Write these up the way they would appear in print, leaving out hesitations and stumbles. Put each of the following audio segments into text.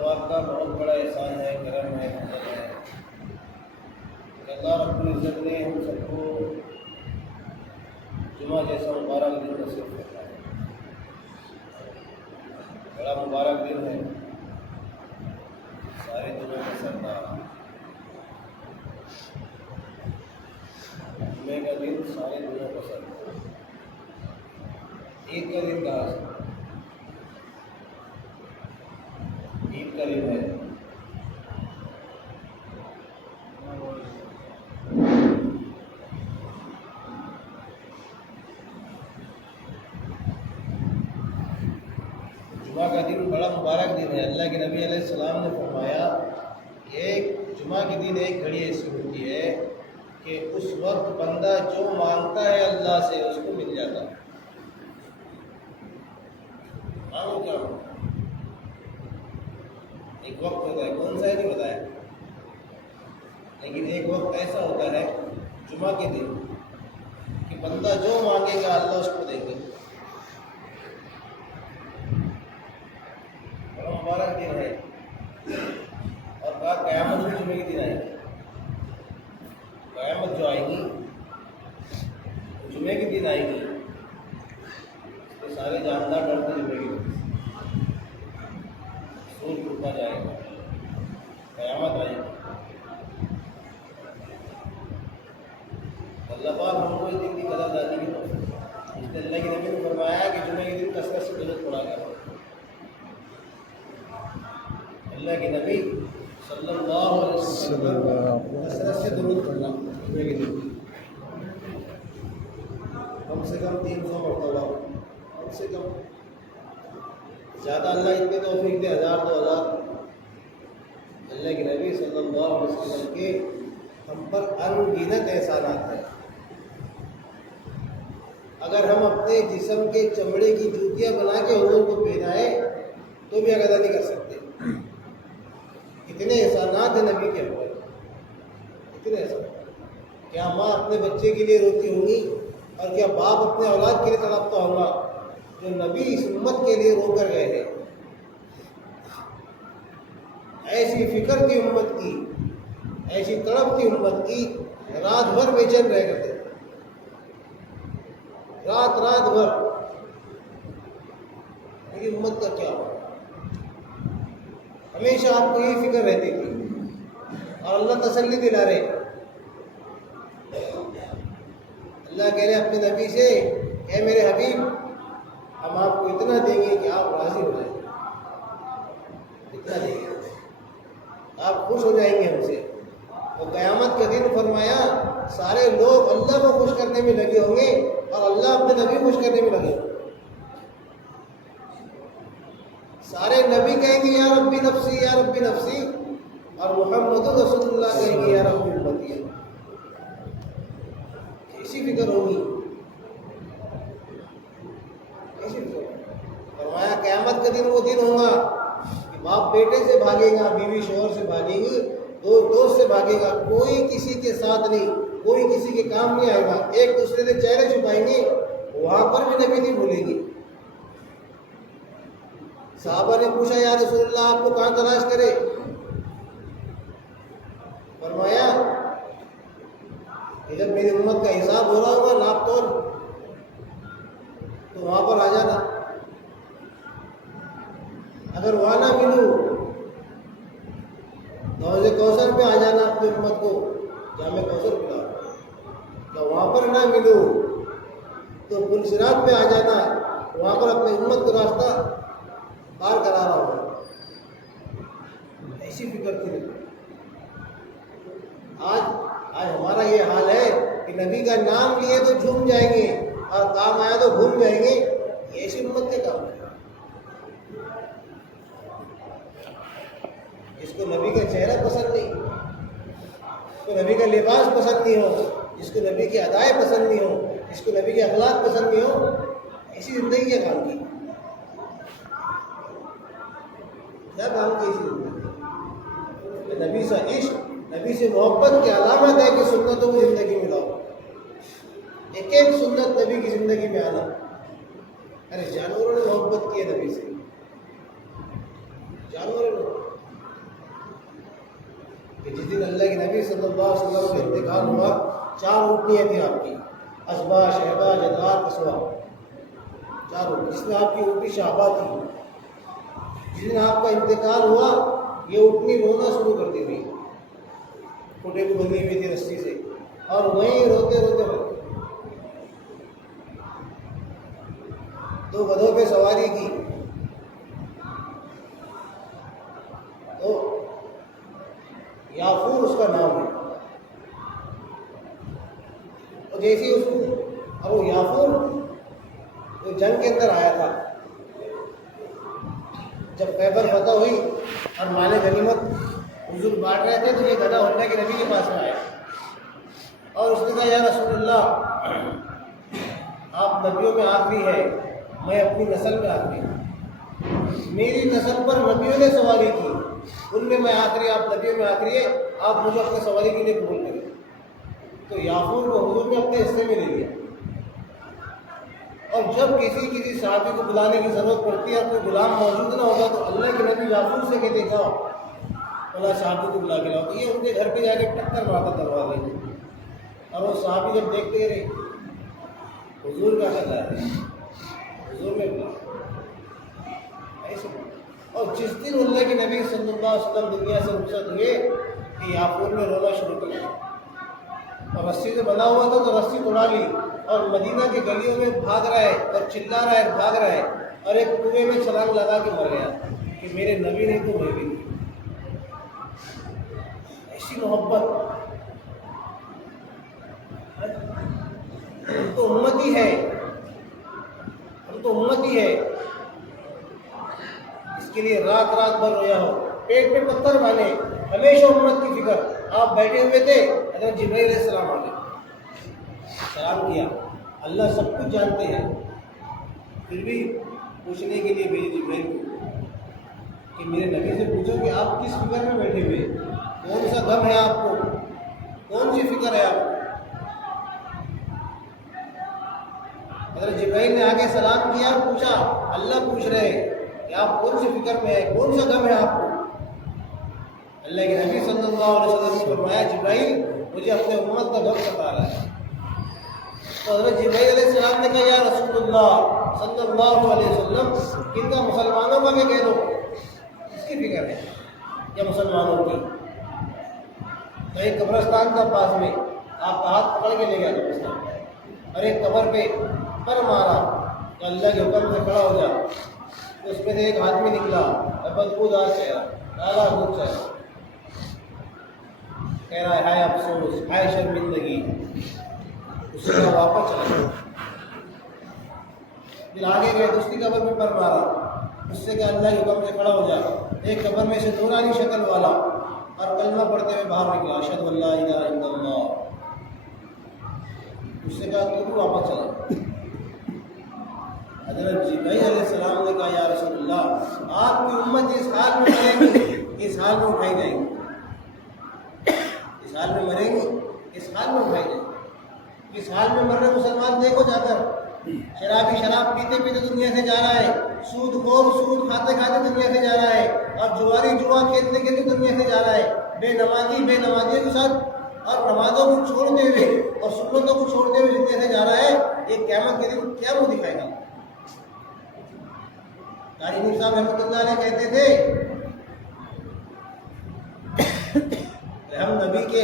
پاک کا بہت بڑا احسان ہے، کرم ہے، فضل ہے کہ اللہ رب العزت نے ہم سب کو جمعہ جیسا مبارک دن نصیب کرتا ہے۔ بڑا مبارک دن ہے، سارے دنوں کا سردار، جمعے کا دن سارے دنوں کا سردار، عید کا دن کہاں سے؟ عید کا دن ہے۔ جمعہ کا دن بڑا مبارک دن ہے۔ اللہ کے نبی علیہ السلام نے فرمایا کہ ایک جمعہ کے دن ایک گھڑی ایسی ہوتی ہے کہ اس وقت بندہ جو مانگتا ہے اللہ سے اس کو مل جاتا ہے۔ مانگو کیا ہو؟ ایک وقت ہوتا ہے، کون سا ہے نہیں بتایا، لیکن ایک وقت ایسا ہوتا ہے جمعہ کے دن کہ بندہ جو مانگے گا اللہ اس کو دے گا۔ بڑا مبارک دن ہے، اور کہا قیامت بھی جمعے کے دن آئے گی۔ قیامت جو آئے گی جمعے کے دن آئے گی، اس کے سارے جاندار ڈرتے جمعے کے دن، سورج ڈوبا جائے گا، قیامت آئے گی۔ اللہ پاک ہم کو اس دن کی قدر دانی کی توفیق۔ اس نے اللہ کے نبی نے فرمایا کہ جمعے کے دن کثرت سے درود پڑھا کرو۔ اللہ کے نبی صلی اللہ علیہ وسلم کثرت سے درود پڑھنا جمعے کے دن، کم سے کم 300 مرتبہ، کم سے کم، زیادہ اللہ اتنے توفیق دے 1000 2000۔ اللہ کے نبی صلی اللہ علیہ وسلم کے ہم پر انگنت احسانات ہیں۔ اگر ہم اپنے جسم کے چمڑے کی جوتیاں بنا کے حضور کو پہنائیں تو بھی ادا نہیں کر سکتے۔ اتنے احسانات ہیں نبی کے اوپر، اتنے احسانات۔ کیا ماں اپنے بچے کے لیے روتی ہوں گی، اور کیا باپ اپنے اولاد کے لیے تڑپتا ہوگا جو نبی اس امت کے لیے رو کر گئے ہیں؟ ایسی فکر تھی امت کی، ایسی تڑپ تھی امت کی، رات بھر بے چین رہ کرتے، رات بھر۔ میری امت کا کیا ہوا؟ ہمیشہ آپ کو یہی فکر رہتی تھی، اور اللہ تسلی دلا رہے، اللہ کہہ رہے اپنے نبی سے، اے میرے حبیب ہم آپ کو اتنا دیں گے کہ آپ راضی ہو جائیں گے، اتنا دیں گے آپ خوش ہو جائیں گے ہم سے۔ تو قیامت کا دن فرمایا سارے لوگ اللہ کو خوش کرنے میں لگے ہوں گے، اور اللہ اپنے نبی خوش کرنے میں لگے ہوں گے۔ سارے نبی کہیں گے یا ربی نفسی یا ربی نفسی، اور محمد رسول اللہ کہیں گے یا ربی امتی۔ ایسی فکر ہوگی، ایسی فکر۔ فرمایا قیامت کا دن وہ دن ہوگا کہ باپ بیٹے سے بھاگے گا، بیوی شوہر سے بھاگے گی، دوست سے بھاگے گا، کوئی کسی کے ساتھ نہیں، کوئی کسی کے کام نہیں آئے گا، ایک دوسرے سے چہرے چھپائیں گے، وہاں پر بھی نبی نہیں بھولے گی۔ صحابہ نے پوچھا یا رسول اللہ آپ کو کہاں تلاش کرے؟ فرمایا کہ جب میری امت کا حساب ہو رہا ہوگا ناپ تول تو وہاں پر آ جانا، اگر وہاں نہ ملوں حوض کوثر پہ آ جانا، اپنی امت کو جامع کوثر پلا، تو وہاں پر نہ ملوں تو پل صراط پہ آ جانا، وہاں پر اپنی امت کو راستہ پار کرا رہا ہوں۔ ایسی فکر تھی۔ آج ہمارا یہ حال ہے کہ نبی کا نام لیے تو جھوم جائیں گے، اور کام آیا تو گھوم جائیں گے۔ یہ ایسی امت کے کام ہے۔ جس کو نبی کا چہرہ پسند نہیں، جس کو نبی کا لباس پسند نہیں ہو، جس کو نبی کی ادائیں پسند نہیں ہو، جس کو نبی کے اخلاق پسند نہیں ہو، ایسی زندگی کیا کام کی؟ کیا کام کی ایسی زندگی؟ نبی سے عشق، نبی سے محبت کی علامت ہے کہ سنتوں کو زندگی میں لاؤ۔ ایک ایک سنت نبی کی زندگی میں آنا۔ ارے جانوروں نے محبت کی ہے نبی سے، جانوروں نے کہ جس دن اللہ کے نبی صلی اللہ علیہ وسلم کا انتقال ہوا 4 اونٹنیاں تھیں آپ کی، اسبا، شہبا، جدار، قصوا، 4 اونٹنی، جس میں آپ کی اونٹنی شہبا تھی۔ جس دن آپ کا انتقال ہوا یہ اونٹنی رونا شروع کر دی تھی، کھوٹے کو بندھی ہوئی تھی رسی سے، اور وہیں روتے روتے مر گئی۔ 2 گدھوں پہ سواری کی، تو یافور اس کا نام ہے، اور جیسے اس کو، اور وہ یافور جو جنگ کے اندر آیا تھا، جب خیبر فتح ہوئی اور مال غنیمت حضور بانٹ رہے تھے، تو یہ گدھا اللہ کے نبی کے پاس میں آیا اور اس نے کہا یا رسول اللہ، آپ نبیوں میں آخری ہے، میں اپنی نسل میں آخری ہوں، میری نسل پر نبیوں نے سواری کی، ان میں میں آخری، آپ نبیوں میں آخری ہے، آپ مجھے اپنے سواری کے لیے قبول کریں۔ تو یافور کو حضور نے اپنے حصے میں لے لیا، اور جب کسی صحابی کو بلانے کی ضرورت پڑتی ہے اور کوئی غلام موجود نہ ہوگا تو اللہ کے نبی یافور سے کہتے جاؤ فلاں صحابی کو بلا کے لاؤ، یہ ان کے گھر پہ جا کے ٹکر مارتا دروازے میں، اور وہ صحابی جب دیکھتے رہے حضور کا خطا ہے، حضور نے بلا ایسے، اور جس دن اللہ کے نبی صلی اللہ علیہ وسلم دنیا سے رخصت ہوئے کہ یافور نے رونا شروع کیا، اور رسی سے بنا ہوا تھا تو رسی توڑا لی، اور مدینہ کی گلیوں میں بھاگ رہا ہے اور چلا رہا ہے، بھاگ رہا ہے، اور ایک کنویں میں چھلانگ لگا کے مر گیا کہ میرے نبی نے تو میں بھی نہیں۔ ایسی محبت، ہم تو امتی ہے، ہم تو امتی ہے، اس کے لیے رات رات بھر رویا ہو، پیٹ پہ پتھر مانے، ہمیشہ امت کی فکر۔ آپ بیٹھے ہوئے تھے، حضرت جبرائیل علیہ السلام آ گئے، سلام کیا، اللہ سب کچھ جانتے ہیں، پھر بھی پوچھنے کے لیے بھیجے جبرائیل کو کہ میرے نبی سے پوچھو کہ آپ کس فکر میں بیٹھے ہوئے، کون سا غم ہے آپ کو، کون سی فکر ہے آپ کو۔ حضرت جبرائیل نے آگے سلام کیا اور پوچھا، اللہ پوچھ رہے ہیں کہ آپ کون سی فکر میں ہیں، کون سا غم ہے آپ کو۔ اللہ کے نبی صلی اللہ علیہ وسلم نے فرمایا جبرائیل مجھے اپنے امت کا غم ستا رہا ہے۔ تو حضرت جبرائیل علیہ السلام نے کہا یا رسول اللہ صلی اللہ علیہ وسلم، کن کا، مسلمانوں کا، میں کہہ دو اس کی فکر ہے یا مسلمانوں کی؟ تو ایک قبرستان کا پاس میں آپ کا ہاتھ پکڑ کے لے گیا قبرستان، اور ایک قبر پہ پر مارا کہ اللہ کے حکم سے کھڑا ہو جا، تو اس میں سے ایک آدمی نکلا، بدبودار چہرہ، کالا دودھ چہرہ، کہہ رہا ہے ہائے افسوس، ہائے شرمندگی، اس سے واپس چلا گیا۔ پھر آگے گئے، دوسری قبر میں پر مارا، اس سے کہ اللہ کے حکم سے کھڑا ہو جا، ایک قبر میں سے نورانی شکل والا اور کلمہ پڑھتے ہوئے باہر نکلا، اشہد ان لا الہ الا اللہ، اس سے کہا تو بھی واپس چلا۔ حضرت جبرائیل علیہ السلام نے کہا یا رسول اللہ، آپ کی امت اس حال میں مرے گی، اس حال میں اٹھائی جائے گی، اس حال میں مرے گی، اس حال میں اٹھائی جائے گی۔ اس حال میں مر رہے مسلمان دیکھو جا کر، شرابی شراب پیتے پیتے دنیا سے جا رہا ہے، سود خور سود کھاتے کھاتے دنیا سے جا رہا ہے، اور جواری جوا کھیلتے کھیلتے دنیا سے جا رہا ہے، بے نمازی بے نمازیوں کے ساتھ، اور نمازوں کو چھوڑتے ہوئے اور سنتوں کو چھوڑتے ہوئے دنیا سے جا رہا ہے، یہ قیامت کے دن کیا منہ دکھائے گا؟ قاری میر صاحب رحمۃ اللہ علیہ کہتے تھے ہم نبی کے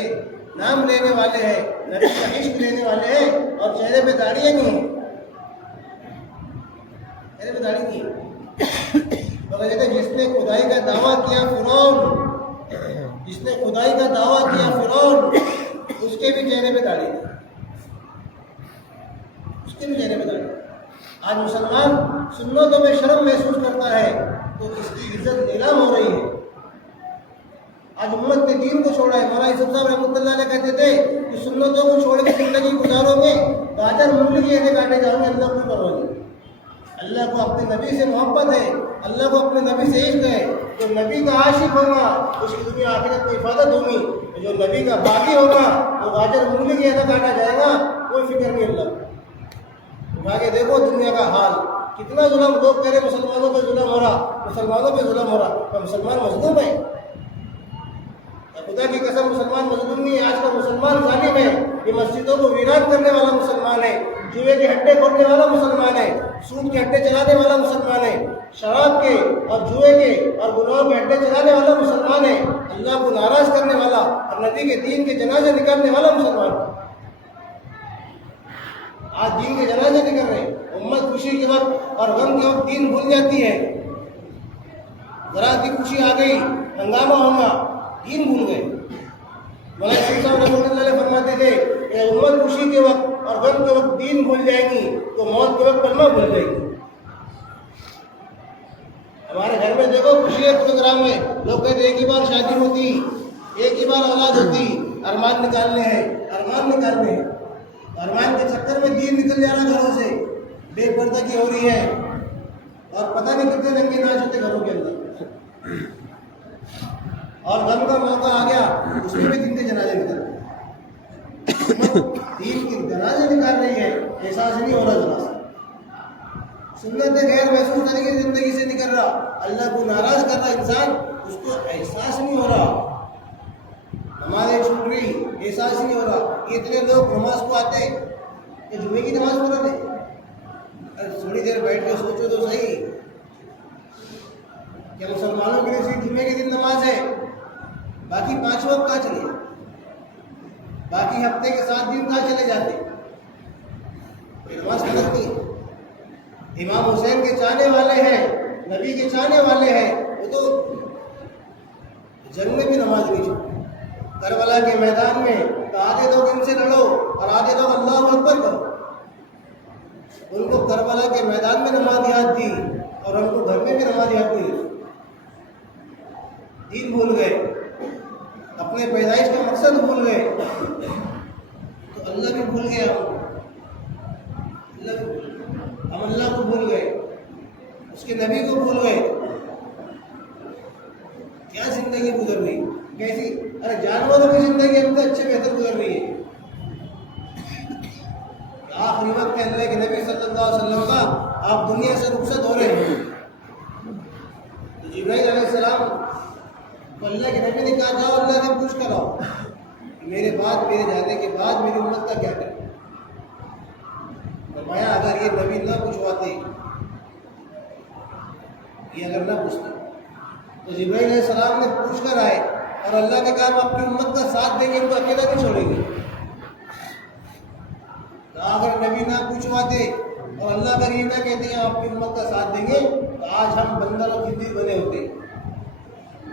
نام لینے والے ہیں، نبی کا عشق لینے والے ہیں، اور چہرے پہ داڑھیاں نہیں ہیں، چہرے پہ داڑھی نہیں ہے۔ تو کہتے ہیں جس نے خدائی کا دعویٰ کیا فرعون، جس نے خدائی کا دعویٰ کیا فرعون، اس کے بھی چہرے پہ داڑھی تھی، اس کے بھی چہرے پہ داڑھی۔ آج مسلمان سنتوں میں شرم محسوس کرتا ہے تو اس کی عزت نیلام ہو رہی ہے۔ آج امت نے دین کو چھوڑا ہے۔ مولانا یوسف صاحب رحمۃ اللہ علیہ کہتے تھے کہ سنتوں کو چھوڑ کے زندگی گزارو گے، گاجر مونگلی کی ایسے کاٹے جاؤ گے، اللہ کوئی پرواہ نہیں۔ اللہ کو اپنے نبی سے محبت ہے، اللہ کو اپنے نبی سے عشق ہے۔ جو نبی کا عاشق ہوگا اس کی دنیا آخرت کو حفاظت ہوگی، جو نبی کا باغی ہوگا وہ گاجر مونگلی کی ایسا کاٹا جائے گا، کوئی فکر نہیں اللہ کو۔ اٹھا کے دیکھو دنیا کا حال، کتنا ظلم، لوگ کہہ رہے مسلمانوں پہ ظلم ہو رہا، مسلمانوں پہ ظلم ہو رہا، تو مسلمان مظلوم ہے؟ خدا کی قسم مسلمان مظلوم نہیں ہے، آج کا مسلمان ظالم ہے، یہ مسجدوں کو ویران کرنے والا مسلمان ہے، جوئے کے ہڈے کھولنے والا مسلمان ہے، سود کے ہڈے چلانے والا مسلمان ہے، شراب کے اور جوئے کے اور گناہوں کے ہڈے چلانے والا مسلمان ہے، اللہ کو ناراض کرنے والا اور نبی کے دین کے جنازے نکالنے والا مسلمان ہے۔ آج دین کے جنازے نکل رہے ہیں، امت خوشی کے وقت اور غم کے وقت دین بھول جاتی ہے، ذرا سی خوشی آ گئی ہنگامہ ہوگا، دین بھول گئے۔ مولانا شیخ صاحب رحمۃ اللہ علیہ فرماتے تھے کہ امت خوشی کے وقت اور غم کے وقت دین بھول جائے گی تو موت کے وقت کلمہ بھول جائے گی۔ ہمارے گھر میں دیکھو خوشی کے پروگرام میں لوگ کہتے ایک ہی بار شادی ہوتی، ایک ہی بار اولاد ہوتی، ارمان نکالنے ہیں، ارمان نکالنے ہیں، ارمان کے چکر میں دین نکل جا رہا گھروں سے، بے پردہ کی ہو رہی ہے اور پتہ نہیں کتنے رنگ کے ناچ ہوتے گھروں کے اندر، اور غم کا موقع آ گیا اس میں بھی دین کے جنازے نکل رہے ہیں، دین کے جنازے نکال رہی ہے، احساس نہیں ہو رہا ذرا سا، سنت غیر محسوس طریقے سے زندگی سے نکل رہا، اللہ کو ناراض کر رہا انسان، اس کو احساس نہیں ہو رہا، نمازیں چھوٹ رہی، احساس نہیں ہو رہا۔ یہ اتنے لوگ نماز کو آتے ہیں کہ جمعے کی نماز پڑھتے ہیں، تھوڑی دیر بیٹھ کے سوچو تو صحیح، کیا مسلمانوں کے لیے صرف جمعے کے دن نماز ہے؟ باقی 5 وقت کہاں چلے جاتے؟ باقی ہفتے کے 7 دن کہاں چلے جاتے؟ یہ نماز غلط نہیں ہے۔ امام حسین کے چاہنے والے ہیں، نبی کے چاہنے والے ہیں، وہ تو جنگ میں بھی نماز نہیں چھوڑتے، کربلا کے میدان میں تو آدھے لوگ ان سے لڑو اور آدھے لوگ اللہ اکبر کرو، ان کو کربلا کے میدان میں نماز یاد تھی اور ہم کو گھر میں بھی نماز یاد نہیں، دین بھول گئے، اپنے پیدائش کا مقصد بھول گئے، تو اللہ بھی بھول گیا، ہم اللہ کو بھول گئے، اس کے نبی کو بھول گئے، کیا زندگی گزر رہی کیسی؟ ارے جانوروں کی زندگی ہم سے اچھے بہتر گزر رہی ہے۔ آخری وقت اللہ کے نبی صلی اللہ علیہ وسلم کا آپ دنیا سے رخصت ہو رہے ہیں، تو جبرائیل علیہ السلام تو اللہ کے نبی نے کہا جاؤ اللہ سے پوچھ کر آؤ میرے جانے کے بعد میری امت کا کیا کرے؟ فرمایا اگر یہ نبی نہ پوچھواتے، یہ اگر نہ پوچھتے تو جبرائیل علیہ السلام نے پوچھ کر آئے اور اللہ نے کہا ہم اپنی امت کا ساتھ دیں گے، ان کو اکیلا نہیں چھوڑیں گے۔ اگر نبی نہ پوچھواتے اور اللہ اگر یہ نہ کہتے ہیں آپ کی امت کا ساتھ دیں گے تو آج ہم بندر اور خنزیر بنے ہوتے۔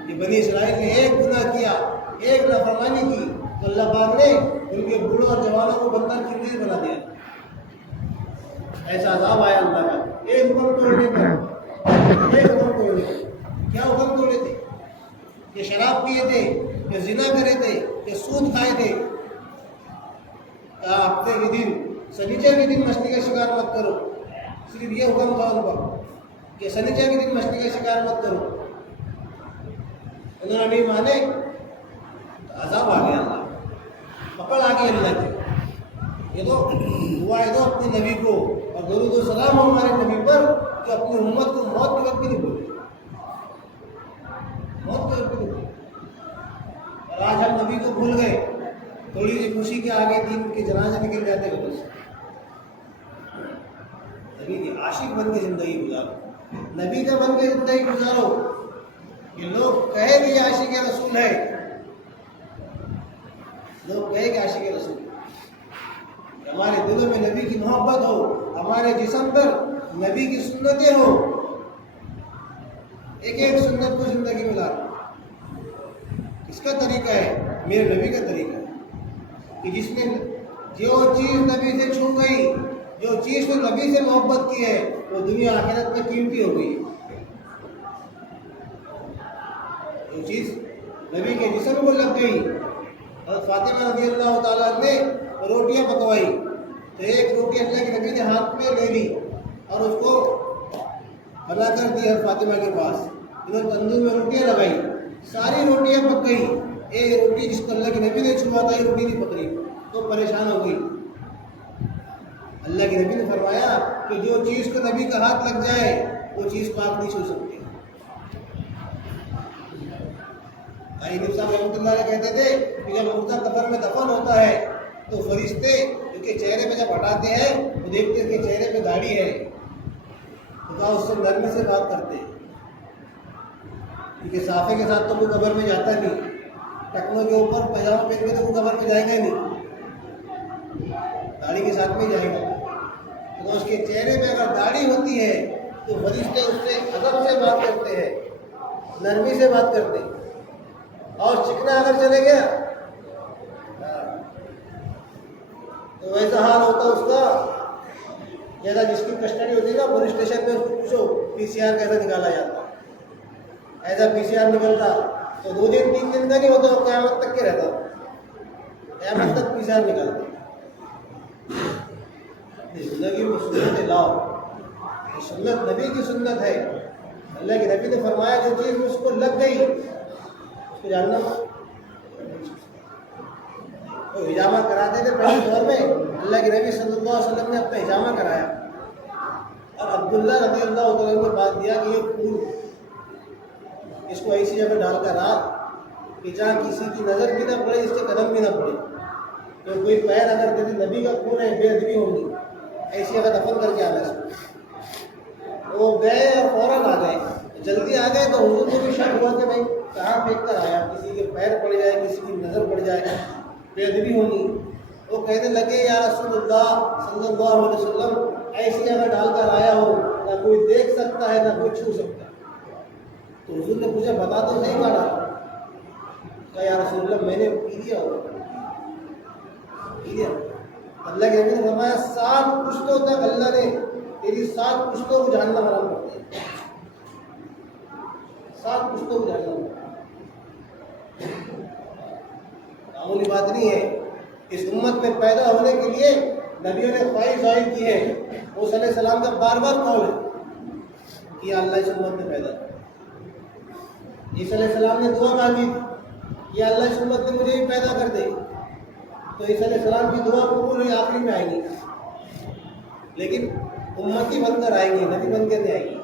یہ بنی اسرائیل نے ایک گناہ کیا، ایک نافرمانی کی تو اللہ پاک نے ان کے بوڑھوں اور جوانوں کو بندر خنزیر بنا دیا، ایسا عذاب آیا اللہ کا ایک حکم توڑنے پر، ایک حکم توڑنے پر۔ کیا حکم توڑے تھے؟ کہ شراب پیے تھے، کہ زنا کرے تھے، کہ سود کھائے تھے، ہفتے کے دن سنیچر کے دن مچھلی کا شکار مت کرو، صرف یہ حکم تھا ان پر کہ سنیچر کے دن مچھلی کا شکار مت کرو، انہوں نے نہیں مانے تو عذاب آ گیا، اللہ پکڑ آ گئی اللہ کی۔ یہ تو دعا ہے تو اپنے نبی کو اور درود و سلام ہو ہمارے نبی پر کہ اپنی امت کو موت کے وقت بھی نہیں بھولے، موت کے وقت بھی نہیں بھولے، اور آج ہم نبی کو بھول گئے، تھوڑی سی خوشی کے آگے دین کے جنازے نکل جاتے ہیں، بس نبی کی عاشق بن کے زندگی گزارو، نبی کا بن کے زندگی گزارو، کہ لوگ کہے کہ یہ عاشق رسول ہے، لوگ کہے کہ عاشق رسول ہے، ہمارے دلوں میں نبی کی محبت ہو، ہمارے جسم پر نبی کی سنتیں ہو، ایک ایک سنت کو زندگی میں لانا۔ اس کا طریقہ ہے میرے نبی کا طریقہ ہے کہ جس نے جو چیز نبی سے چھو گئی، جو چیز تو نبی سے محبت کی ہے، وہ دنیا آخرت میں قیمتی ہو گئی۔ جو چیز نبی کے جسم کو لگ گئی، اور فاطمہ رضی اللہ تعالیٰ نے روٹیاں پکوائی تو ایک روٹی اللہ کے نبی نے ہاتھ میں لے لی اور اس کو بنا کر دی اور فاطمہ کے پاس، انہوں نے تندور میں روٹیاں لگائی، ساری روٹیاں پک گئی، ایک روٹی جس کو اللہ کے نبی نے چھوا تھا یہ روٹی نہیں پک رہی، تو پریشان ہو گئی۔ اللہ کے نبی نے فرمایا کہ جو چیز کو نبی کا ہاتھ لگ جائے وہ چیز کو آپ نہیں چھو سکتے۔ ابن صاحب رحمۃ اللہ علیہ کہتے تھے کہ جب مردہ قبر میں دفن ہوتا ہے تو فرشتے اس کے چہرے پہ جب ہٹاتے ہیں وہ دیکھتے ہیں کہ چہرے پہ داڑھی ہے، تو کہا اس سے نرمی سے بات کرتے ہیں، کیونکہ صافے کے ساتھ تو وہ قبر میں جاتا نہیں، ٹکنوں کے اوپر پائجامہ پہن کے تو وہ قبر میں جائے گا ہی نہیں، داڑھی کے ساتھ میں جائے گا، تو اس کے چہرے پہ اگر داڑھی ہوتی ہے تو فرشتے اس سے ادب سے بات کرتے ہیں، نرمی سے بات کرتے ہیں، اور چکنا اگر چلے گیا تو ویسا حال ہوتا اس کا جیسا جس کی کسٹڈی ہوتی ہے نا پولیس اسٹیشن میں، اس کو پوچھو پی سی آر کیسا نکالا جاتا، ایسا پی سی آر نکلتا تو 2 دن 3 دن کا نہیں ہوتا، وہ قیامت تک کے رہتا، قیامت تک پی سی آر نکالتا۔ اپنی زندگی میں سنت لاؤ، سنت نبی کی سنت ہے، اللہ کے نبی نے فرمایا جو چیز اس کو لگ گئی اس کو جاننا، تو حجامہ کراتے تھے پہلے دور میں، اللہ کے نبی صلی اللہ علیہ وسلم نے اپنا حجامہ کرایا، اور عبداللہ رضی اللہ عنہ نے بات دیا کہ یہ خون اس کو ایسی جگہ ڈال کر رات کہ جہاں کسی کی نظر بھی نہ پڑے، اس کے قدم بھی نہ پڑے، تو کوئی پیر اگر دیتے نبی کا خون ہے بے ادبی ہوگی، ایسی جگہ دفن کر کے آنا اس کو۔ وہ گئے اور فوراً آ گئے، جلدی آ گئے تو حضور کو بھی شک ہوا کہ بھائی کہاں پھینک کر آیا، کسی کے پیر پڑ جائے، کسی کی نظر پڑ جائے، بے ادبی ہوگی۔ وہ کہنے لگے یا رسول اللہ صلی اللہ علیہ وسلم ایسی جگہ ڈال کر آیا ہو نہ کوئی دیکھ سکتا ہے نہ کوئی چھو سکتا ہے، تو حضور نے پوچھا بتا تو صحیح کہا، کہا یا رسول اللہ میں نے پی لیا ہو، پی لیا۔ اللہ کے نبی نے فرمایا 7 پشتوں تک اللہ نے تیری 7 پشتوں کو جاننا حرام کر دیا، 7 پشتوں کو جاننا معمولی بات نہیں ہے۔ اس امت میں پیدا ہونے کے لیے نبیوں نے خواہش ظاہر کی ہے، موسیٰ علیہ السلام کا بار بار قول ہے کہ یا اللہ اس امت میں پیدا کر، عیسیٰ علیہ السلام نے دعا مانگی یا اللہ اس امت میں مجھے بھی پیدا کر دے، تو عیسیٰ علیہ السلام کی دعا قبول ہوئی، آخری میں آئیں گی، لیکن امتی بن کر آئیں گی، نبی بن کے نہیں آئیں گی،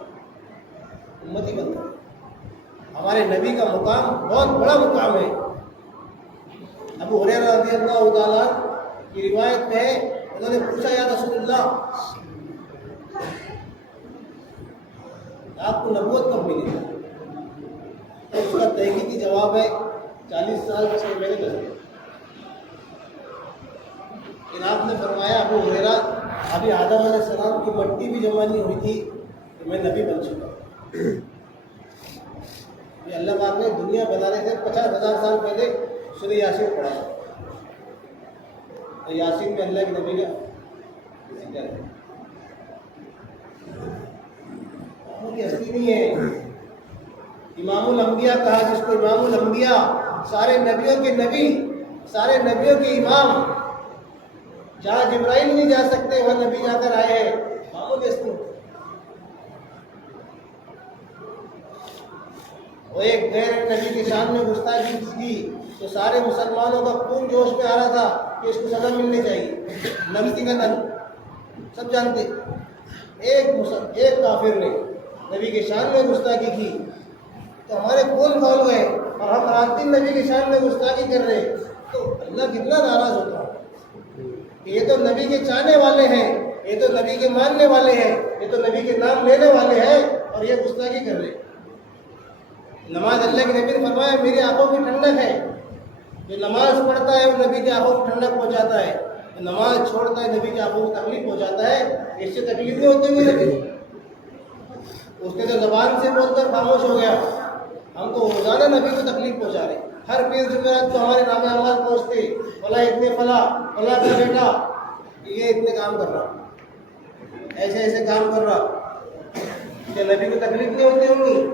امتی بن کر۔ ہمارے نبی کا مقام بہت بڑا مقام ہے۔ ابو ہریرہ رضی اللہ تعالیٰ کی روایت میں ہے، انہوں نے پوچھا یا رسول اللہ آپ کو نبوت کب ملی؟ تو اس کا تحقیقی جواب ہے 40 سال 6 مہینے گزرے، لیکن آپ نے فرمایا ابو ہریرہ ابھی آدم علیہ السلام کی مٹی بھی جمع نہیں ہوئی تھی کہ میں نبی بن چکا ہوں۔ یہ اللہ پاک نے دنیا بنانے سے 50,000 سال پہلے سورہ یاسین پڑھا، تو یاسین میں اللہ کے نبی کا ذکر ہے، وہ کی ہستی نہیں ہے۔ امام الانبیاء کہا جس کو امام الانبیاء، سارے نبیوں کے نبی، سارے نبیوں کے امام، جہاں جبرائیل نہیں جا سکتے وہاں نبی جا کر آئے ہیں، امام ہستی۔ وہ ایک غیر نبی کے سامنے گستاخی کی تو سارے مسلمانوں کا خون جوش میں آ رہا تھا کہ اس کو سزا ملنی چاہیے، نبی کا نن سب جانتے، ایک کافر نے نبی کے شان میں گستاخی کی تو ہمارے خون کھول گئے، اور ہم رات دن نبی کے شان میں گستاخی کر رہے، تو اللہ کتنا ناراض ہوتا کہ یہ تو نبی کے چاہنے والے ہیں، یہ تو نبی کے ماننے والے ہیں، یہ تو نبی کے نام لینے والے ہیں، اور یہ گستاخی کر رہے۔ نماز اللہ کے نبی نے فرمایا میری آنکھوں کی ٹھنڈک ہے، جو نماز پڑھتا ہے وہ نبی کی آنکھوں کو ٹھنڈک پہنچاتا ہے، جو نماز چھوڑتا ہے نبی کی آنکھوں کو تکلیف پہنچاتا ہے، اس سے تکلیف نہیں ہوتی ہوئی نبی، اس نے تو زبان سے بول کر خاموش ہو گیا، ہم تو روزانہ نبی کو تکلیف پہنچا رہے، ہر پیر جمعرات کو ہمارے نام اعمال پہنچتے، فلاں اتنے فلاں کا بیٹا یہ اتنے کام کر رہا، ایسے ایسے کام کر رہا، کہ نبی کو تکلیف نہیں ہوتی ہوں گی؟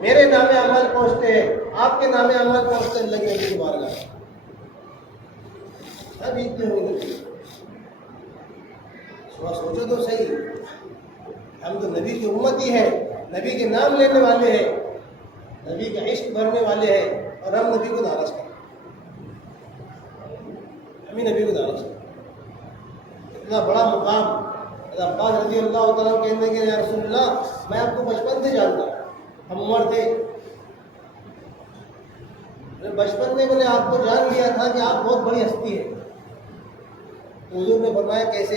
میرے نام اعمال پہنچتے ہیں، آپ کے نام اعمال پہنچتے ہیں، اللہ کے نبی کی بارگاہ اب اتنے ہوئے۔ سوچو تو صحیح، ہم تو نبی کی امت ہی ہے، نبی کے نام لینے والے ہیں، نبی کا عشق بھرنے والے ہیں، اور ہم نبی کو ناراض کریں، ہم ہی نبی کو ناراض کریں۔ اتنا بڑا مقام عباس رضی اللہ تعالیٰ کہنے کے یا رسول اللہ میں آپ کو بچپن سے جانتا ہوں، ہم عمر تھے، بچپن میں بولے آپ کو جان لیا تھا کہ آپ بہت بڑی ہستی ہے. تو حضور نے فرمایا کیسے؟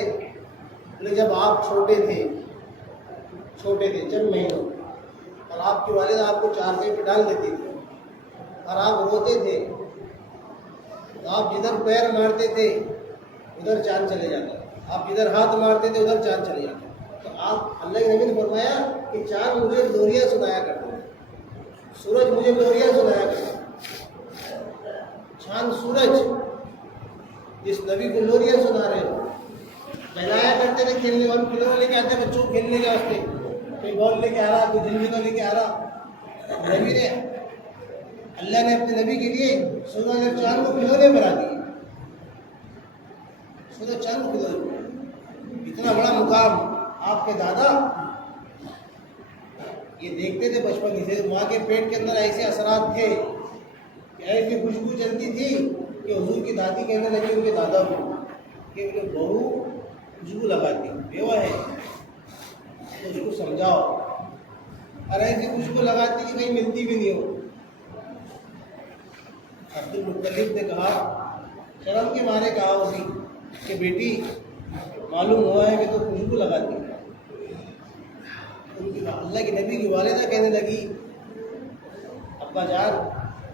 بولے جب آپ چھوٹے تھے چند مہینوں، اور آپ کی والدہ آپ کو چارپائی پہ ڈال دیتی تھی اور آپ روتے تھے، تو آپ جدھر پیر مارتے تھے ادھر چاند چلے جاتا، آپ جدھر ہاتھ مارتے تھے ادھر چاند چلے جاتا. تو آپ اللہ کے نبی نے فرمایا کہ چاند مجھے لوریاں سنایا کرتا، سورج مجھے لوریاں سنایا کرتا. چاند سورج جس نبی کو لوریاں سنا رہے ہو، بہلایا کرتے تھے کھیلنے والے، کھلونے لے کے آتے بچوں کو کھیلنے کے واسطے، کوئی بال لے کے آ رہا، کوئی جنگینوں لے کے آ رہا. نبی نے، اللہ نے اپنے نبی کے لیے سورج اور چاند کو کھلونے بنا دیے. سورج چاند کو کھلونے، اتنا بڑا مقام. آپ کے دادا یہ دیکھتے تھے بچپن سے، ماں کے پیٹ کے اندر ایسے اثرات تھے کہ ایسی خوشبو چلتی تھی کہ حضور کی دادی کہنے لگی ان کے دادا کو کہ بہو خوشبو لگاتی، بیوہ ہے تو اس کو سمجھاؤ، اور ایسی خوشبو لگاتی کہ کہیں ملتی بھی نہیں ہو. عبد المطلب نے کہا، شرم کے مارے کہا اسی کہ بیٹی معلوم ہوا ہے کہ تو خوشبو لگاتی ہے. اللہ کے نبی کی والدہ کہنے لگی، ابا جان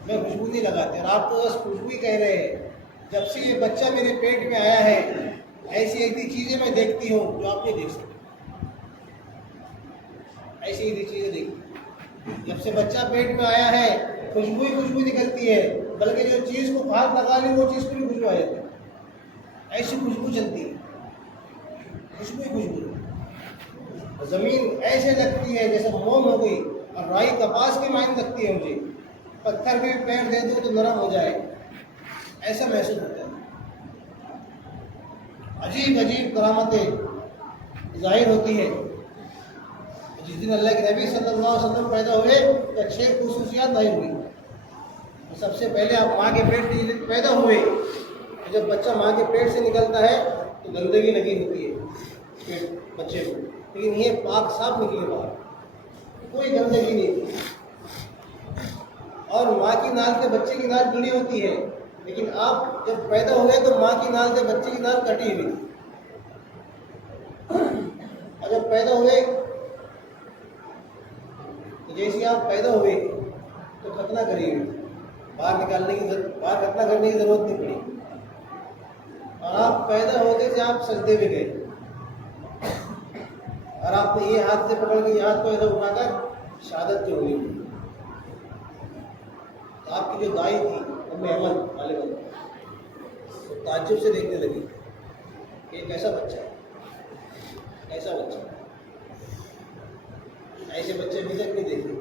میں خوشبو نہیں لگاتی، اور آپ تو بس خوشبو ہی کہہ رہے ہیں. جب سے یہ بچہ میرے پیٹ میں آیا ہے ایسی ایسی چیزیں میں دیکھتی ہوں جو آپ نہیں دیکھ سکتے. ایسی ایسی چیزیں دیکھتی، جب سے بچہ پیٹ میں آیا ہے خوشبو ہی خوشبو نکلتی ہے، بلکہ جو چیز کو ہاتھ لگا لی وہ چیز کو بھی خوشبو آ جاتی ہے. ایسی خوشبو چلتی ہے، خوشبو ہی خوشبو. زمین ایسے لگتی ہے جیسے موم ہو گئی، اور رائی کپاس کی مانند لگتی ہے مجھے. پتھر پہ پیر دے دو تو نرم ہو جائے، ایسا محسوس ہوتا ہے. عجیب عجیب کرامتیں ظاہر ہوتی ہے. جس دن اللہ کے نبی صلی اللہ علیہ وسلم پیدا ہوئے تو 6 خصوصیات ظاہر ہوئی. سب سے پہلے آپ ماں کے پیٹ سے پیدا ہوئے، جب بچہ ماں کے پیٹ سے نکلتا ہے تو گندگی لگی ہوتی ہے پیٹ بچے کو، لیکن یہ پاک صاف نکلے باہر، کوئی گندگی نہیں تھی. اور ماں کی نال سے بچے کی نال جڑی ہوتی ہے، لیکن آپ جب پیدا ہوئے تو ماں کی نال سے بچے کی نال کٹی ہوئی تھی. اور جب پیدا ہوئے تو جیسے آپ پیدا ہوئے تو ختنہ کری ہوئی، باہر ختنہ کرنے کی ضرورت نہیں پڑی. اور آپ پیدا ہوتے سے آپ سجدے میں گئے، اور آپ نے یہ ہاتھ سے پکڑ کے یہ ہاتھ کو ایسا اٹھا کر شہادت کی ہوئی. تو آپ کی جو دائی تھی ام ایمن غالباً وہ تعجب سے دیکھنے لگی کہ ایک ایسا بچہ ہے، ایسا بچہ، ایسے بچے ابھی تک نہیں دیکھے.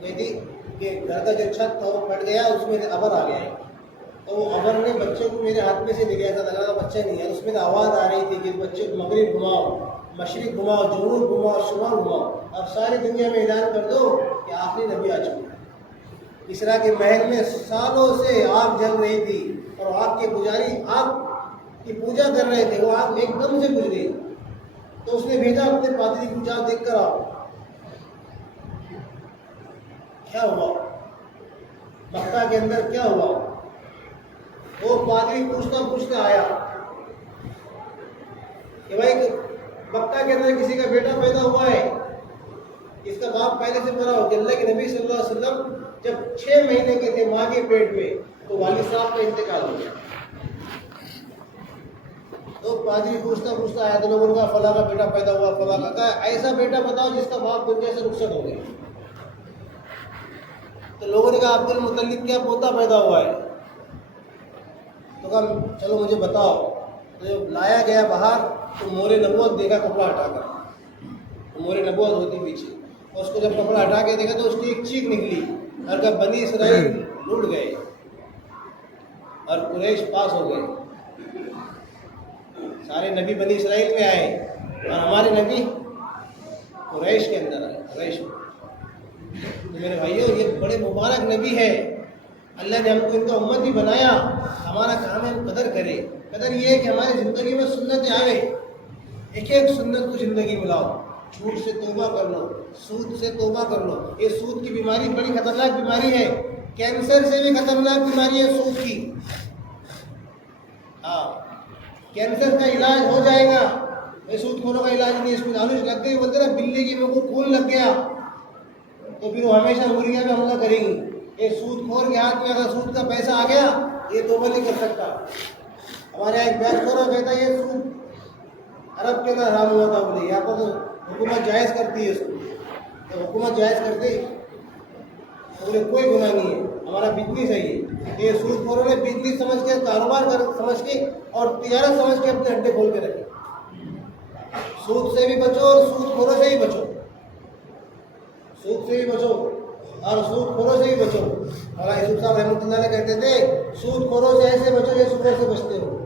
کہتی کہ گھر کا جو چھت تھا وہ پھٹ گیا، اس میں ابر آ گیا ہے، تو وہ ابر نے بچے کو میرے ہاتھ میں سے لے گیا تھا، لگا بچہ نہیں ہے. اس میں آواز آ رہی تھی کہ بچے کو مغرب گھماؤ، مشرق گھماؤ، جنوب گھماؤ، شمال گھماؤ، اب ساری دنیا میں اعلان کر دو کہ آخری نبی آ چکے. کسریٰ کے محل میں سالوں سے آگ جل رہی تھی، اور آگ کے پجاری آگ کی پوجا کر رہے تھے، وہ آگ ایک دم سے بجھ گئی. تو اس نے بھیجا اپنے پادری کو، جا دیکھ کر آؤ کیا ہوا، مکہ کے اندر کیا ہوا. وہ پادری پوچھتا آیا کہ بھائی مکہ کے اندر کسی کا بیٹا پیدا ہوا ہے، اس کا باپ پہلے سے مرا ہو. کہ اللہ کے نبی صلی اللہ علیہ وسلم جب 6 مہینے کے تھے ماں کے پیٹ میں تو والد صاحب کا انتقال ہو گیا. تو پادری پوچھتا آیا تو لوگوں نے کہا فلاں کا بیٹا پیدا ہوا، فلاں کا. کہا ایسا بیٹا بتاؤ جس کا باپ دنیا سے رخصت ہو گیا. تو لوگوں نے کہا عبد المطلب کیا پوتا پیدا ہوا ہے. تو کہا چلو مجھے بتاؤ. تو جب لایا گیا باہر تو مور نبوت دیکھا کپڑا ہٹا کر، مور نبوت ہوتی پیچھے، اور اس کو جب کپڑا ہٹا کے دیکھا تو اس کی ایک چیخ نکلی، اور کہا بنی اسرائیل لوٹ گئے اور قریش پاس ہو گئے. سارے نبی بنی اسرائیل میں آئے اور ہمارے نبی قریش کے اندر آئے، قریش میں. تو میرے بھائیو یہ بڑے مبارک نبی ہے، اللہ نے ہم کو ان کا امت ہی بنایا. ہمارا کام ہے ہم قدر کریں. قدر یہ ہے کہ ہماری زندگی میں سنتیں آئے، ایک ایک سنت کو زندگی ملاؤ. جھوٹ سے توبہ کر لو، سود سے توبہ کر لو. یہ سود کی بیماری بڑی خطرناک بیماری ہے، کینسر سے بھی خطرناک بیماری ہے سود کی. ہاں، کینسر کا علاج ہو جائے گا. یہ سود خوروں کا علاج نہیں. اس کو لالچ لگ گئی، بولتے نا بلی کی منہ کو خون لگ گیا تو پھر وہ ہمیشہ مرغیاں پہ حملہ کریں گی. یہ سود خور کے ہاتھ میں اگر سود کا پیسہ آ گیا یہ توبہ نہیں کر سکتا. ہمارے یہاں ایک بیچ خور کہتا ہے یہ سود عرب کے اندر حرام ہوا تھا. بولے یہاں پر تو حکومت جائز کرتی ہے اس کو. تو حکومت جائز کرتی تو بولے کوئی گناہ نہیں ہے، ہمارا بزنس ہے یہ سود خوروں نے بزنس سمجھ کے، کاروبار سمجھ کے اور تجارت سمجھ کے اپنے اڈے کھول کے رکھے. سود سے بھی بچو اور سود خوروں سے ہی بچو. سود سے بھی بچو اور سود خوروں سے ہی بچو. مولانا یوسف صاحب رحمۃ اللہ علیہ کہتے تھے سود خوروں سے ایسے بچو جیسے سود سے بچتے ہو.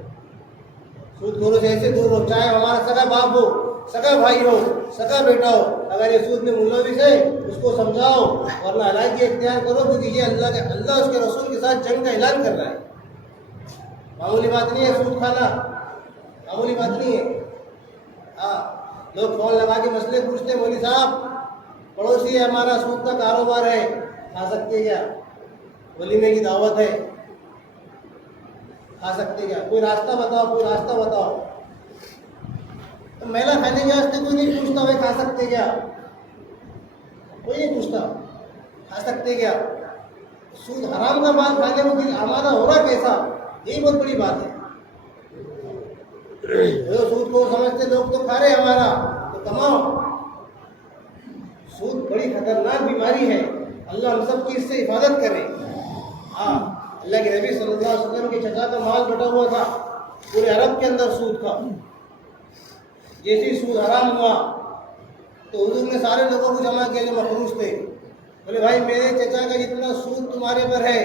سود خوروں سے ایسے دور ہو، چاہے ہمارا سگا باپ ہو، سگا بھائی ہو، سگا بیٹا ہو. اگر یہ سود میں ملوث ہے اس کو سمجھاؤ ورنہ علاقی اختیار کرو، کیونکہ یہ اللہ اس کے رسول کے ساتھ جنگ کا اعلان کر رہا ہے. معمولی بات نہیں ہے سود کھانا، معمولی بات نہیں ہے. ہاں، لوگ فون لگا کے مسئلے پوچھتے ہیں، مولوی صاحب پڑوسی ہے ہمارا، سود کا کاروبار ہے، کھا سکتے کیا؟ ولیمے کی دعوت ہے، کھا سکتے کیا؟ کوئی راستہ بتاؤ، کوئی راستہ بتاؤ. تو میلا کھانے کے واسطے کوئی نہیں پوچھتا بھائی کھا سکتے کیا، کوئی نہیں پوچھتا کھا سکتے کیا. سود حرام کا مال کھانے کو دل ہمارا ہو رہا کیسا، یہی بہت بڑی بات ہے. جو سود کو سمجھتے لوگ تو کھا رہے ہمارا تو کماؤ. سود بڑی خطرناک بیماری ہے، اللہ ہم سب کی اس سے حفاظت کرے. ہاں، اللہ کے نبی صلی اللہ علیہ وسلم کے چچا کا مال بٹا ہوا تھا پورے عرب کے اندر سود کا. جیسے سود حرام ہوا تو حضور نے سارے لوگوں کو جمع کیا جو مخروص تھے. بولے بھائی میرے چچا کا جتنا سود تمہارے پر ہے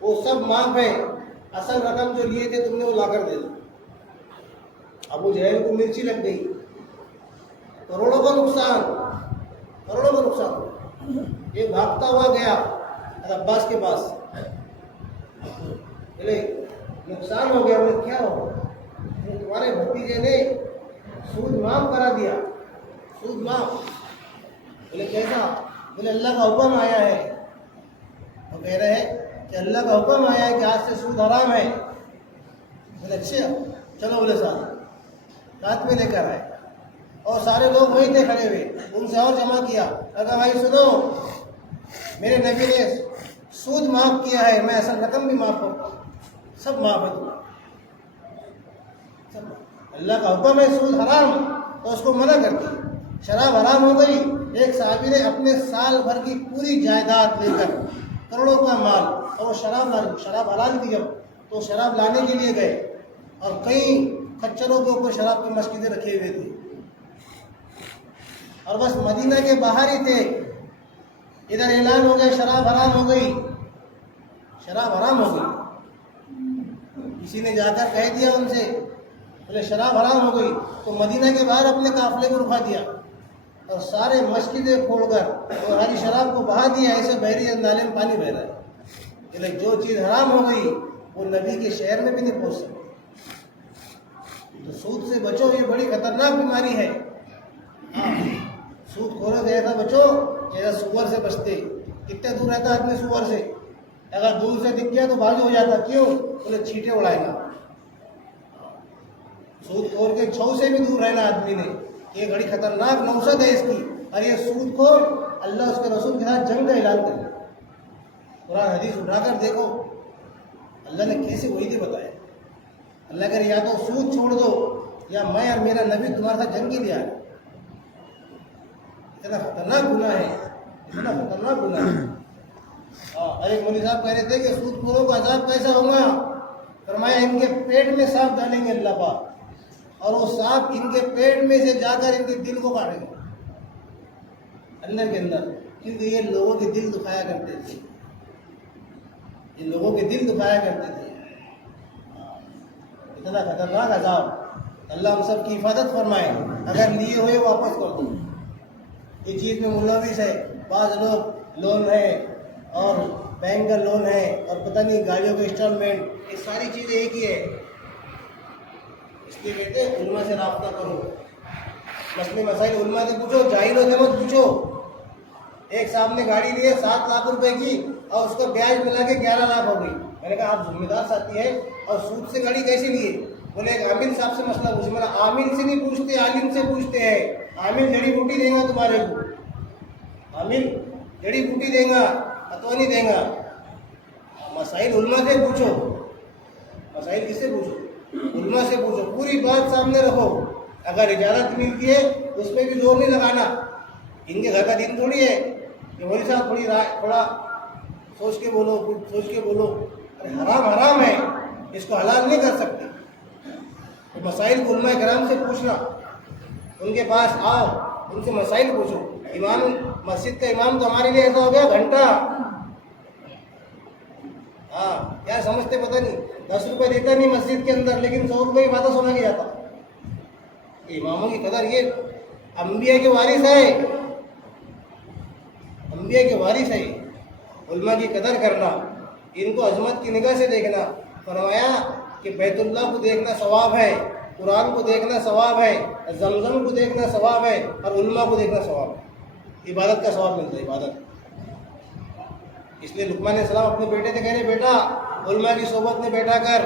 وہ سب معاف ہے، اصل رقم جو لیے تھے تم نے وہ لا کر دے دو. ابو جہل کو مرچی لگ گئی، کروڑوں کا نقصان، کروڑوں کا نقصان. یہ بھاگتا ہوا گیا عباس کے پاس، بولے نقصان ہو گیا. بولے کیا ہو؟ تمہارے بھتیجے نے سود معاف کرا دیا، سود معاف. بولے کیسا؟ بولے اللہ کا حکم آیا ہے. وہ کہہ رہے ہیں کہ اللہ کا حکم آیا ہے کہ آج سے سود حرام ہے. بولے اچھا چلو. بولے ساتھ میں لے کر آئے اور سارے لوگ وہی تھے کھڑے ہوئے، ان سے اور جمع کیا. اگر بھائی سنو، میرے نبی نے سود معاف کیا ہے، میں اصل رقم بھی معاف کرتا ہوں، سب معاف ہے تمہارا. اللہ کا حکم ہے سود حرام تو اس کو منع کر دی. شراب حرام ہو گئی. ایک صحابی نے اپنے سال بھر کی پوری جائیداد لے کر کروڑوں کا مال اور شراب حلال کی جب تو شراب لانے کے لیے گئے اور کئی کچروں کے اوپر شراب کی مسجدیں رکھے ہوئے تھے اور بس مدینہ کے باہر ہی تھے. ادھر اعلان ہو گیا شراب حرام ہو گئی، شراب حرام ہو گئی. کسی نے جا کر کہہ دیا ان سے، بولے شراب حرام ہو گئی. تو مدینہ کے باہر اپنے قافلے کو رکھا دیا اور سارے مسجدیں کھول کر اور ہری شراب کو بہا دیا. ایسے بحری نالے میں پانی بہ رہا ہے. لیکن جو چیز حرام ہو گئی وہ نبی کے شہر میں بھی نہیں پہنچ سکتی. تو سود سے بچو، یہ بڑی خطرناک بیماری ہے. ہاں، سود خوروں سے ایسا بچو جیسا سور سے بچتے. کتنے دور رہتا ہے آدمی سور سے؟ اگر دور سے دکھ گیا تو بازو ہو جاتا. کیوں؟ بولے چھینٹے اڑائے گا. سود خور کے چھو سے بھی دور رہنا آدمی نے. یہ بڑی خطرناک نوسط ہے اس کی. اور یہ سود خور اللہ اس کے رسول کے ساتھ جنگ کا اعلان کرے. قرآن حدیث اٹھا کر دیکھو اللہ نے کیسے وعیدیں بتائے. اللہ کہہ رہے یا تو سود چھوڑ دو یا میں اور میرا نبی تمہارے ساتھ جنگ کے لیے آئے. اتنا خطرناک گناہ ہے، اتنا خطرناک گناہ ہے. اور ایک مولوی صاحب کہہ رہے تھے کہ سود خوروں کا عذاب کیسا ہوگا؟ فرمایا ان کے پیٹ میں سانپ ڈالیں گے اللہ پاک اور وہ سانپ ان کے پیٹ میں سے جا کر ان کے دل کو کاٹیں گے اندر کے اندر. کیونکہ یہ لوگوں کے دل دکھایا کرتے تھے، یہ لوگوں کے دل دکھایا کرتے تھے. اتنا خطرناک عذاب. اللہ ہم سب کی حفاظت فرمائے. اگر لیے ہوئے واپس کر دو. یہ چیز میں ملوث ہے. بعض لوگ لون ہے اور بینک کا لون ہے اور پتہ نہیں گاڑیوں کے انسٹالمنٹ، یہ ساری چیزیں ایک ہی ہے. اس لیے کہتے ہیں علماء سے رابطہ کرو. مسئلے مسائل علماء سے پوچھو، جاہلوں سے مت پوچھو۔ ایک صاحب نے گاڑی لی ہے 7 لاکھ روپے کی اور اس کا بیاج ملا کے 11 لاکھ ہو گئی۔ میں نے کہا آپ ذمہ دار ساتھی ہے اور سود سے گاڑی کیسے لیے؟ بولے ایک عامل صاحب سے مسئلہ پوچھے۔ میں نے عامل سے نہیں پوچھتے، عالم سے پوچھتے ہیں۔ عامل جڑی بوٹی دے گا تمہارے کو، عامل جڑی بوٹی دے گا، فتویٰ نہیں دے گا۔ مسائل علماء سے پوچھو، مسائل کس سے پوچھو؟ علماء سے پوچھو، پوری بات سامنے رکھو۔ اگر اجازت ملتی ہے اس میں بھی زور نہیں لگانا۔ ان کے گھر کا دین تھوڑی ہے کہ مولوی صاحب تھوڑا سوچ کے بولو، کچھ سوچ کے بولو۔ ارے حرام حرام ہے، اس کو حلال نہیں کر سکتے۔ تو مسائل کو علماء کرام سے پوچھنا، ان کے پاس آؤ، ان سے مسائل پوچھو۔ امام مسجد کا امام تو ہمارے لیے ایسا ہو گیا گھنٹہ، ہاں کیا سمجھتے پتہ نہیں، 10 روپے دیتا نہیں مسجد کے اندر، لیکن 100 روپے کی باتیں سنا کے جاتا۔ اماموں کی قدر، یہ انبیاء کے وارث ہے، انبیاء کے وارث ہے۔ علماء کی قدر کرنا، ان کو عظمت کی نگاہ سے دیکھنا۔ فرمایا کہ بیت اللہ کو دیکھنا ثواب ہے، قرآن کو دیکھنا ثواب ہے، زمزم کو دیکھنا ثواب ہے، اور علماء کو دیکھنا ثواب ہے۔ عبادت کا ثواب ملتا ہے، عبادت۔ اس لیے لقمان علیہ السلام اپنے بیٹے سے کہہ رہے بیٹا علماء کی صحبت میں بیٹھا کر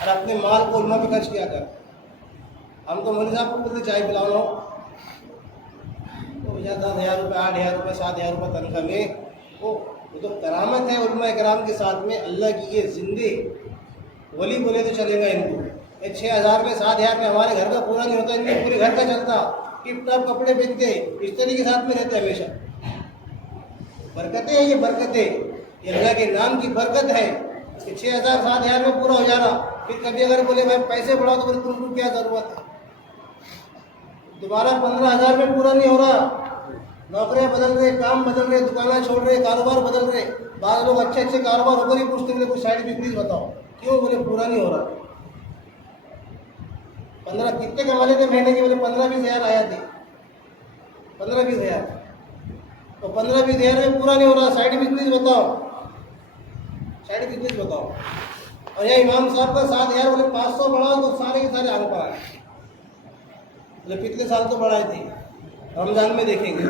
اور اپنے مال کو علماء پہ خرچ کیا کر۔ ہم تو مولوی صاحب کو بولتے چائے پلاؤ، تو 10,000 روپے 8,000 روپے 7,000 روپے تنخواہ میں، وہ تو کرامت ہے علماء کرام کے ساتھ میں۔ اللہ کی یہ زندے ولی بولے تو چلے گا ان کو۔ یہ 6,000 میں 7,000 میں ہمارے گھر کا پورا نہیں ہوتا، ان کے پورے گھر کا چلتا، ٹپ ٹاپ کپڑے پہنتے، بستری کے ساتھ میں رہتے ہمیشہ۔ برکتیں ہیں یہ، برکتیں، یہ اللہ کے نام کی برکت ہے کہ 6,000 7,000 میں پورا ہو جانا۔ پھر کبھی اگر بولے بھائی پیسے بڑھاؤ تو بولے تم کو کیا ضرورت ہے، دوبارہ 15,000 میں پورا نہیں ہو رہا۔ نوکریاں بدل رہے، کام بدل رہے، دکانیں چھوڑ رہے، کاروبار بدل رہے۔ بعض لوگ اچھے اچھے کاروبار ہو کر ہی پوچھتے ہیں کوئی سائڈ بزنس بتاؤ، کیوں؟ بولے پورا نہیں ہو رہا۔ 15 کتنے کما لیتے مہینے کے؟ بولے 15-20 ہزار آیا تھے، 15-20 ہزار، تو 15-20 ہزار میں پورا نہیں ہو رہا، سائڈ بزنس بتاؤ، سائڈ بزنس بتاؤ۔ اور یہ امام صاحب کا 7,000 بولے 500 بڑھاؤ تو سارے کے سارے آنکھ پر آئے۔ بولے پچھلے سال تو بڑھائے تھے، رمضان میں دیکھیں گے۔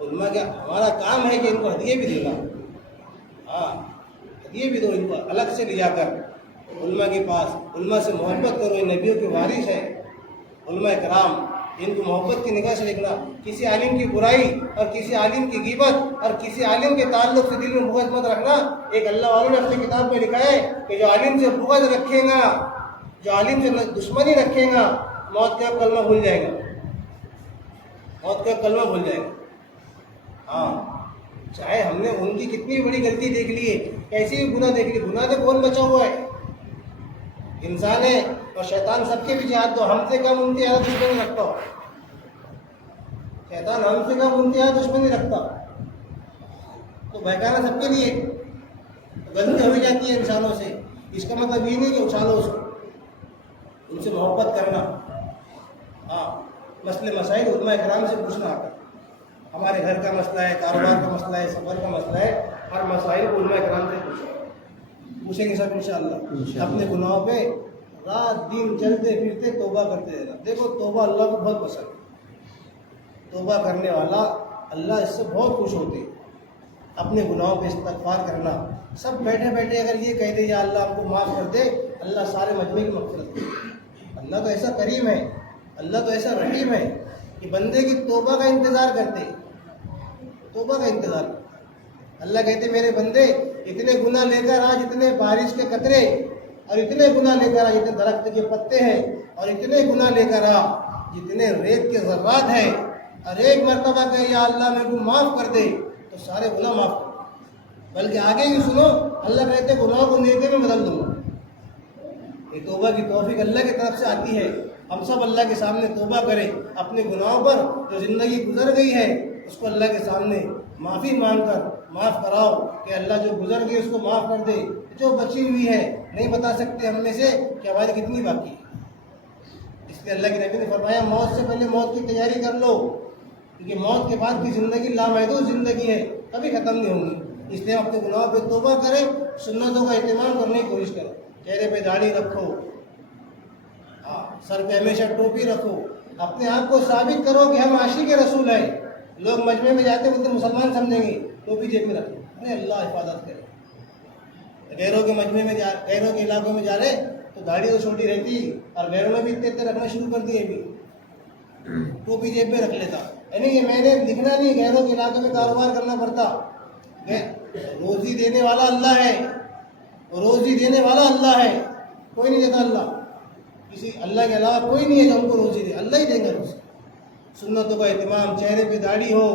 علماء کیا ہمارا کام ہے کہ ان کو ہدیے بھی دینا، ہاں ہدیے بھی دو ان کو الگ سے لے جا کر علماء کے پاس۔ علماء سے محبت کرو، یہ نبیوں کے وارث ہے علماء کرام، ان کو محبت کی نگاہ سے دیکھنا۔ کسی عالم کی برائی اور کسی عالم کی غیبت اور کسی عالم کے تعلق سے دل میں بغض مت رکھنا۔ ایک اللہ والوں نے اپنی کتاب میں لکھا ہے کہ جو عالم سے بغض رکھے گا، جو عالم سے دشمنی رکھے گا، موت کا کلمہ بھول جائے گا، موت کا کلمہ بھول جائے گا۔ ہاں چاہے ہم نے ان کی کتنی بڑی غلطی دیکھ لی ہے، کیسی بھی گناہ دیکھ لی، گناہ سے کون بچا ہوا ہے؟ انسان ہے اور شیطان سب کے پیچھے ہاتھ دو، ہم سے کم ان کی حالت دشمنی رکھتا ہو، شیطان ہم سے کم ان کی حالت دشمنی رکھتا، تو بہکانا سب کے لیے۔ غلطی ہو جاتی ہے انسانوں سے، اس کا مطلب یہ نہیں کہ اچھالو اس کو، ان سے محبت کرنا۔ ہاں مسئلے مسائل علماء کرام سے پوچھنا آتا، ہمارے گھر کا مسئلہ ہے، کاروبار کا مسئلہ ہے، سفر کا مسئلہ ہے، ہر مسائل کو علماء کرام سے پوچھیں گے سب انشاءاللہ۔ اپنے گناہوں پہ رات دن چلتے پھرتے توبہ کرتے رہنا۔ دیکھو توبہ اللہ کو بہت پسند ہے، توبہ کرنے والا اللہ اس سے بہت خوش ہوتے ہیں۔ اپنے گناہوں پہ استغفار کرنا، سب بیٹھے بیٹھے اگر یہ کہہ دے یا اللہ ہم کو معاف کر دے، اللہ سارے مجمع کی مغفرت کرے۔ اللہ تو ایسا کریم ہے، اللہ تو ایسا رحیم ہے کہ بندے کی توبہ کا انتظار کرتے، توبہ کا انتظار۔ اللہ کہتے میرے بندے اتنے گناہ لے کر آ جتنے بارش کے قطرے، اور اتنے گناہ لے کر آ جتنے درخت کے پتے ہیں، اور اتنے گناہ لے کر آ جتنے ریت کے ذرات ہیں، اور ایک مرتبہ کہ یا اللہ میرے کو معاف کر دے تو سارے گناہ معاف کر دے۔ بلکہ آگے بھی سنو، اللہ کہتے گناہ کو نیکی میں بدل دوں گا۔ یہ توبہ کی توفیق اللہ کی طرف سے آتی ہے۔ ہم سب اللہ کے سامنے توبہ کریں، اپنے گناہوں پر جو زندگی گزر گئی ہے اس کو اللہ کے سامنے معافی مانگ کر معاف کراؤ کہ اللہ جو گزر گئی اس کو معاف کر دے، جو بچی ہوئی ہے نہیں بتا سکتے ہم میں سے کہ ہماری کتنی باقی ہے۔ اس لیے اللہ کے نبی نے فرمایا موت سے پہلے موت کی تیاری کر لو، کیونکہ موت کے بعد کی زندگی لامحدود زندگی ہے، کبھی ختم نہیں ہوں گی۔ اس لیے ہم اپنے گناہوں پہ توبہ کریں، سنتوں کا اہتمام کرنے کی کوشش کریں، چہرے پہ داڑھی رکھو، ہاں سر پہ ہمیشہ ٹوپی رکھو، اپنے آپ کو ثابت کرو کہ ہم عاشق رسول ہیں۔ لوگ مجمع میں جاتے بولتے مسلمان سمجھیں گے، ٹوپی جیب میں رکھو، ارے اللہ حفاظت کرے۔ غیروں کے مجمع میں غیروں کے علاقوں میں جا رہے تو داڑھی تو چھوٹی رہتی، اور غیروں نے بھی اتنے رکھنا شروع کر دیے بھی، ٹوپی جیب میں رکھ لیتا۔ یعنی یہ میں نے لکھنا نہیں، غیروں کے علاقے میں کاروبار کرنا پڑتا۔ روزی دینے والا اللہ ہے، روزی دینے والا اللہ ہے، کوئی نہیں دیتا اللہ، کسی اللہ کے علاوہ کوئی نہیں ہے جو ہم کو روزی دے، اللہ ہی دے گا روزی۔ سنتوں کا اہتمام، چہرے پہ داڑھی ہو،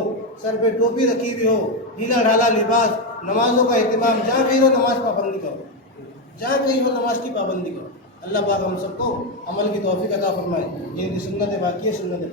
سر پہ ٹوپی رکھی ہوئی ہو، ڈھیلا ڈھالا لباس، نمازوں کا اہتمام، جہاں کہیں ہو نماز پابندی کرو، جہاں کہیں ہو نماز کی پابندی کرو۔ اللہ پاک ہم سب کو عمل کی توفیق عطا فرمائے۔ یہ کی سنت باقی ہے، سنت ہے۔